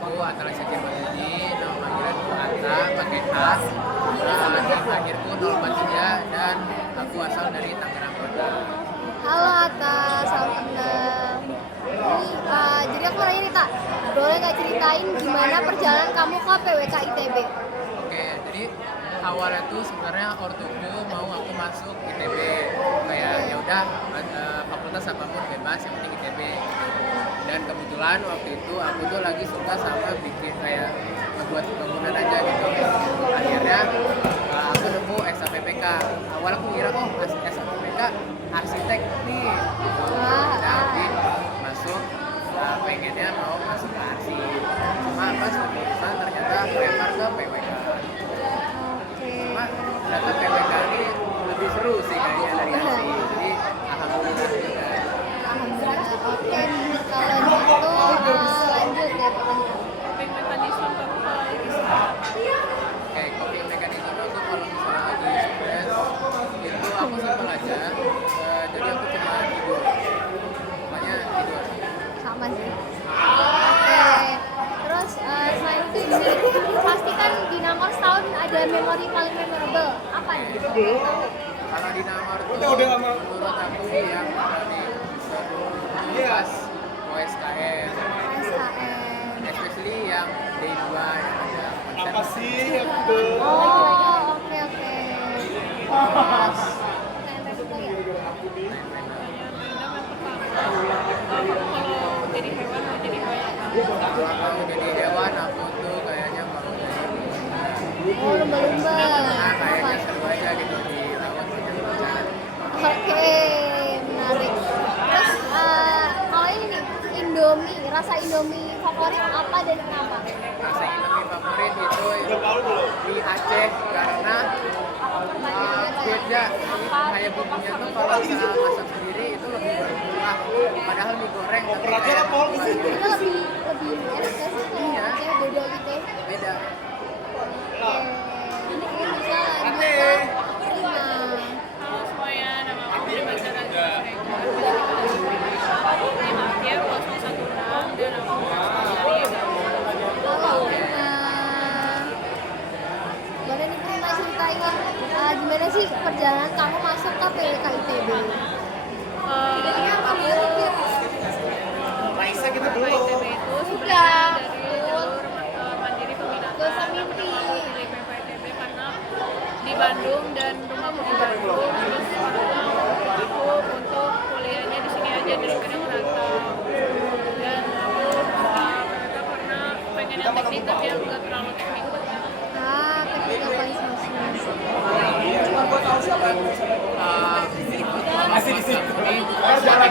aku Atala Syakir Mahyudi, nama panggilanku Atta, pakai A. Nik akhirku 043 dan aku asal dari Tangerang Kota. Halo Atta, salam kenal. Jadi aku nanya nih Tak, boleh nggak ceritain gimana perjalanan kamu ke PWK ITB? Oke, jadi awalnya tuh sebenarnya ortuku mau aku masuk ITB, kayak ya udah fakultas apapun bebas yang penting ITB. Dan kebetulan waktu itu aku tuh lagi suka sama bikin kayak ngebuat bangunan aja gitu. Akhirnya aku nemu SAPPK. Awal aku kira SAPPK arsitek nih gitu. Tapi masuk pengennya mau masuk ke arsip. Cuma pas keputusan ternyata lempar ke PWK. Cuma ternyata PWK ini lebih seru sih kayaknya dari arsip. Jadi alhamdulillah juga. Alhamdulillah. Oke, kalau gitu lanjut ya pokoknya. Coping mekanisme kamu kalau lagi stres. Oke, coping mekanisme aku kalau misalnya lagi stres itu aku simpel aja. Jadi aku cuma tidur. Pokoknya tidur. Sama sih. Oke. Terus selain itu ini pasti kan di Nangor setahun ada memori paling memorable. Apa nih? Kalau di Nangor tuh menurut aku yang paling seru pas OSKM, SKM. especially yang day 2 yang ada konser. Apa sih yang itu? Oh, oke. Terus Kalau jadi hewan mau jadi hewan apa? Kalau mau jadi hewan aku tuh kayaknya mau jadi lumba. oh lumba-lumba. Nah, kayaknya seru aja gitu di lawan macan-macan. Oke, menarik. Terus kalau ini nih, Indomie, rasa Indomie favorit apa dan kenapa? Rasa Indomie favorit itu di Aceh karena beda kayak bumbunya tuh kalau kita masak sendiri itu lebih berkuah, padahal mie goreng tapi kayak Itu lebih enak gak sih kalau Iya. Aceh beda gitu? beda. Oke, ini bisa terima. Halo semuanya, nama aku Prima Sarah Mereka. Ini Mafia kelas 16 dan aku berasal dari Bandung. Halo Prima. Boleh nih Prima ceritain gimana sih perjalanan kamu masuk ke PWK ITB? Aku ITB itu Udah. dari jalur mandiri peminatan. Gak usah mimpi. Aku pilih PPITB karena di Bandung dan rumahku di Bandung. Terus aku untuk kuliahnya di sini aja daripada merantau. Dan aku PPK karena pengen yang teknik tapi yang nggak terlalu teknik. Teknik apa sih? Masih di sini. Coping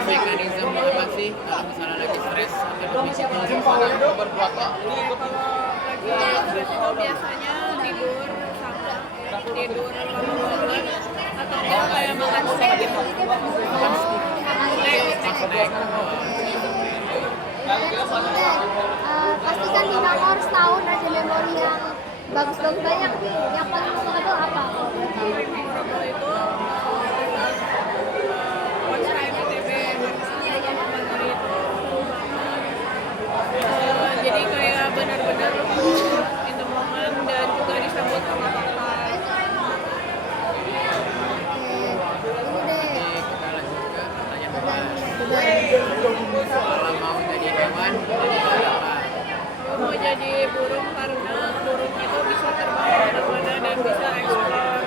mekanisme apa sih kalau misalnya lagi stres atau lebih simpel Lagi itu biasanya tidur sama tidur lama banget atau enggak kayak makan snack gitu. Snack. Pasti kan di Nangor setahun ada memori yang bagus-bagus banyak nih. Yang paling memorable apa? Memorable itu konser ITB karena materi itu seru banget. Jadi kayak benar-benar in the moment dan juga disambut sama kakak. Oke, ini deh. kita lanjut ke pertanyaan kedua. Beban. Kalau mau jadi hewan jadi apa? Mau jadi burung karena burung itu bisa terbang kemana-mana dan bisa eksplor.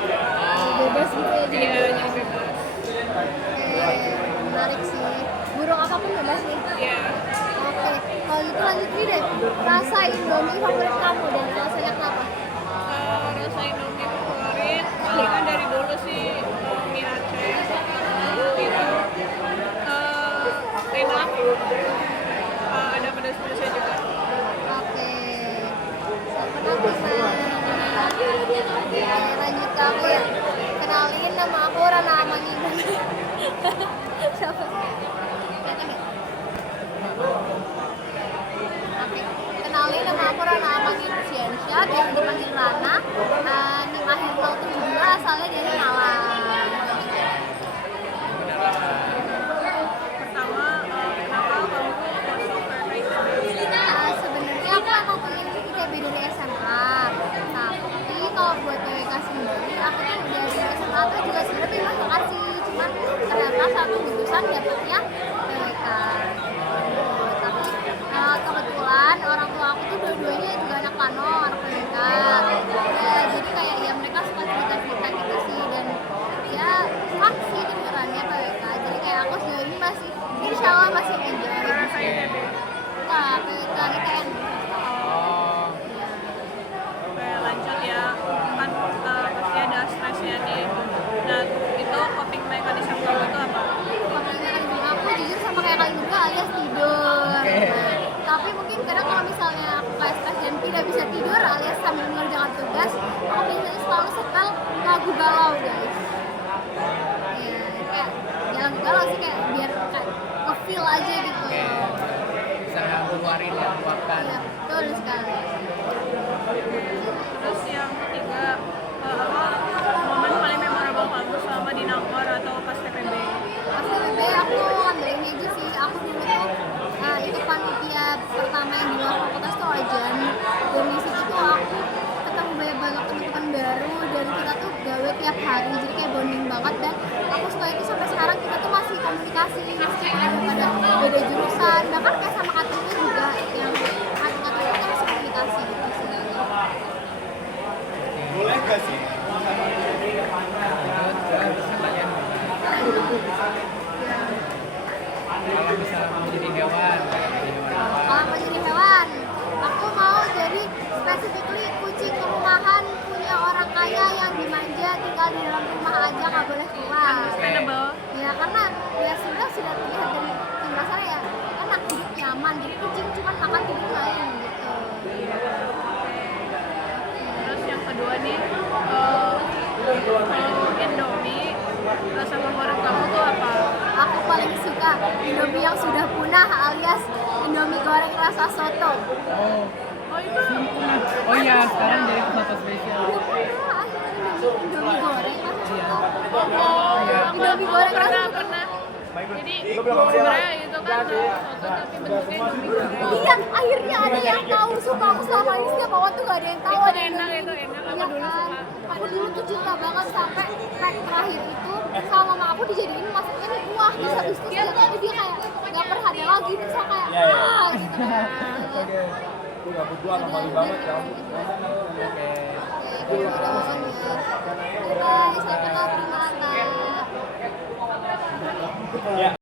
Bebas gitu ya jadi. Iya, jadi bebas. Oke, menarik sih. Burung apapun bebas nih. Iya. Oke, kalau gitu lanjut nih deh. Rasa Indomie favorit kamu dan rasanya kenapa? Rasa Indomie favorit palingan dari dulu sih mie Aceh itu enak. Ada pedas-pedasnya juga. Oke, lanjut ke aku ya. Kenalin nama aku Rana Amanginan. Siapa? Datang ya? Oke, kenalin nama aku Rana Amanginan Siansyah, biasa dipanggil Rana. Nim akhir 072 asalnya dari Malang. Pertama, kenapa kamu masuk ke ITB? Sebenarnya aku emang terima kasih, cuman ternyata satu jurusan dapatnya PWK. Tapi kebetulan orang tua aku tuh dua-duanya juga anak Pano, anak PWK. Ya, jadi kayak ya mereka suka cerita-cerita gitu sih, dan ya fun sih kedengarannya PWK. Jadi kayak aku sejauh ini masih, insya Allah masih enjoy. Rasa ITB. Nah, PWK ITN. Oh, Oke, lanjut ya. Kan pasti ada stresnya nih. Nah, itu coping mechanism kamu itu apa? Aku jujur sama kayak kalian juga alias tidur. Oke. Nah, tapi mungkin kadang kalau misalnya aku kayak stres dan tidak bisa tidur alias sambil mengerjakan tugas, aku biasanya selalu setel lagu galau guys. Ya, kayak ya lagu galau sih kayak biar kayak nge-feel aja gitu. oke. Bisa ngeluarin ya, meluapkan. Iya, betul sekali. Terus yang ketiga, apa momen paling memorable kamu selama di Nangor atau pas PPB? Pas PBB aku ambil ini aja sih, aku dulu tuh itu panitia pertama yang di luar fakultas tuh Ojan, dan di situ tuh aku ketemu banyak banget teman-teman baru, dan kita tuh gawe tiap hari, jadi kayak bonding banget. Dan aku suka itu sampai sekarang kita tuh masih komunikasi meski pada beda jurusan, bahkan kayak sama katingnya juga yang kating-kating kita masih komunikasi gitu sih. Boleh gak sih? Lanjut ke pertanyaan kalau misalnya mau jadi hewan, kayak jadi hewan apa? Kalau mau jadi hewan, aku mau jadi specifically kucing rumahan punya orang kaya yang dimanja, tinggal di dalam rumah aja nggak boleh keluar. Sustainable. Ya karena ya sudah terlihat dari penjelasannya ya enak, hidup nyaman. Jadi kucing cuma makan tidur main gitu. Terus yang kedua nih, kalau Indomie, rasa favorit kamu tuh apa? Aku paling suka Indomie yang sudah punah alias Indomie goreng rasa soto. Oh, Oh itu. oh iya, sekarang jadi foto spesial. Indomie goreng rasa soto. Oh, aku Indomie goreng rasa pernah soto. pernah. Jadi sebenarnya itu kan soto tapi bentuknya Indomie goreng. Iya, akhirnya ada yang tahu. Sumpah aku selama ini setiap bawa tuh gak ada yang tahu. Itu ada yang enak, tahu. itu enak. Aku Iya dulu kan? suka. Aku dulu tuh cinta banget sampai pack terakhir itu sama mama aku dijadiin masaknya nih kuah, terus habis itu dia kayak gak pernah ada lagi, terus aku kayak gitu kan. Oke. Gue gak berdua anomali banget ya. Oke. Oke, gitu doang ya. Bye, sampai ketemu di mata. Ya.